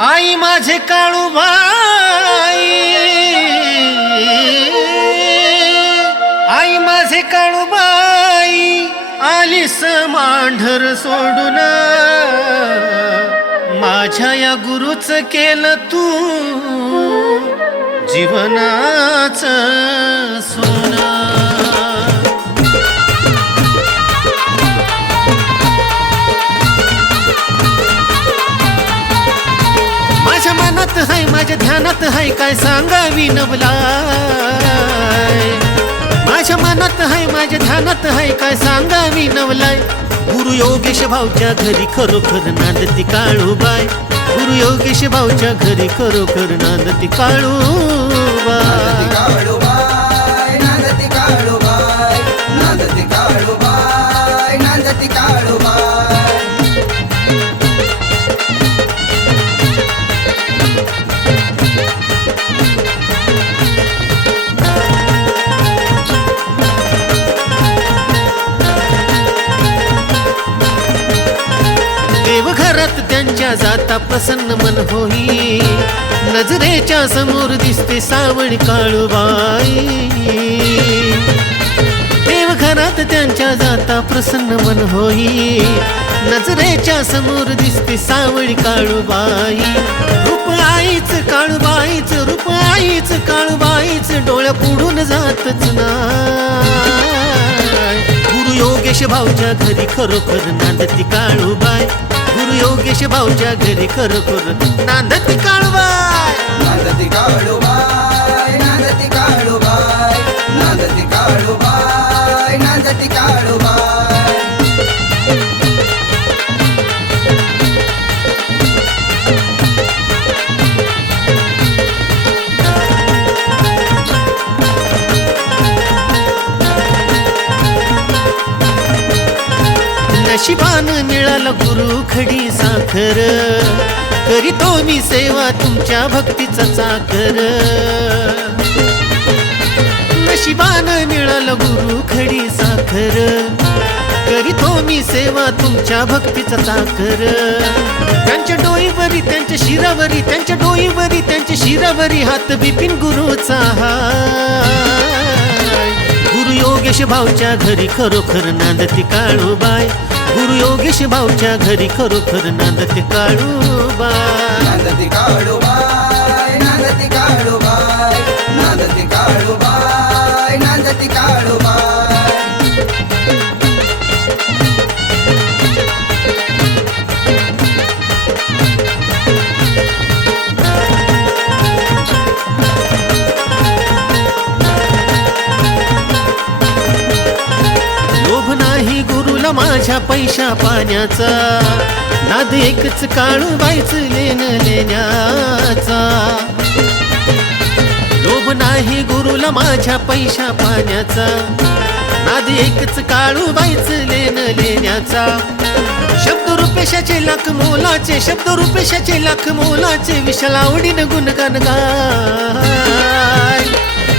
आई माझे काळूबाई आई माझे काळू बाई आलीस मांढर सोडून. माझ्या या गुरुच केलं तू जीवनाच सोना. माझ्या ध्यानात हाय काय सांगावी नवला माझ्या मनात हाय माझ्या ध्यानात हाय काय सांगावी नवलाय? गुरु योगेश भाऊच्या घरी खरोखर नांदती काळूबाय गुरु योगेश भाऊच्या घरी खरोखर नांदती काळूबाय काळूबाई. देवघरात जाता प्रसन्न मन होई. नजरेच्या समोर दिसते सावण काळूबाई. देवघरात त्यांच्या जाता प्रसन्न मन होई. नजरेच्या समोर दिसते सावळी काळूबाई. रूप आईच काळूबाईच रूप आईच काळूबाईच डोळ्या पुढून जातच ना गुरु योगेश भाऊच्या घरी खरोखर नांदती काळूबाई. गुरु योगेश भाऊच्या घरी खरोखर नांदती काळवाय नांदती काळूबाई नांदती काळूबाई नांदती काळूबाई नांदती काळूबाई नशिबान मिळालं गुरु खडी साखर. करीतो मी सेवा तुमच्या भक्तीचा चाकर. नशिबान मिळालं गुरु खडी साखर. करीतो मी सेवा तुमच्या भक्तीचा चाकर. त्यांच्या डोईवरी त्यांच्या शिरावरी त्यांच्या डोईवरी त्यांच्या शिरावरी हात बिपिन गुरुचा हा गुरु योगेश भाऊच्या घरी खरोखर नांदती काळूबाय गुरु योगेश भाऊच्या घरी खरोखर नांदती काळूबाय नांदती काळूबाई नांदती काळूबाई नांदती काळूबाई नांदती काळूबाई नाही माझ्या पैशा पाण्याचा. नाद एकच काळूबाईच लेन लेण्याचा. लोभ नाही गुरुला माझ्या पैशा पाण्याचा. नाद एकच काळूबाईच लेन लेण्याचा. शब्द रुपेशाचे लाख मोलाचे शब्द रुपेशाचे लाख मोलाचे विशाल आवडीन गुणगान गाय.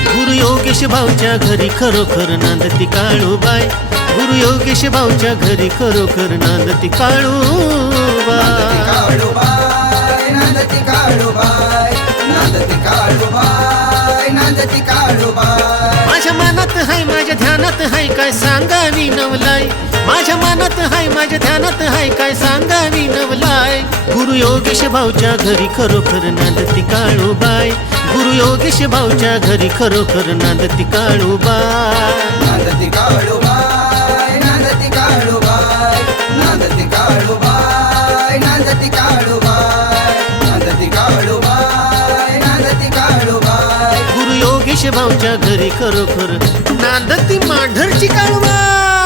गुरु योगेश भाऊच्या घरी खरोखर नांदती काळूबाय गुरु योगेश भाऊच्या घरी खरोखर नांदती नांदती काळूबाय काळूबाई नांदती काळूबाई नांदती काळूबाई नांदती काळूबाई माझ्या मनात हाय माझ्या ध्यानात हाय काय सांगावी नवलाय माझ्या मनात हाय माझ्या ध्यानात हाय काय सांगावी नवलाय गुरु योगेश भाऊच्या घरी खरोखर नांदती काळूबाय गुरु योगेश भाऊच्या घरी खरोखर नांदती काळूबाय नांदती काळूबाई योगेश भाऊच्या घरी खरोखर नांदती मांढरची काळूबाय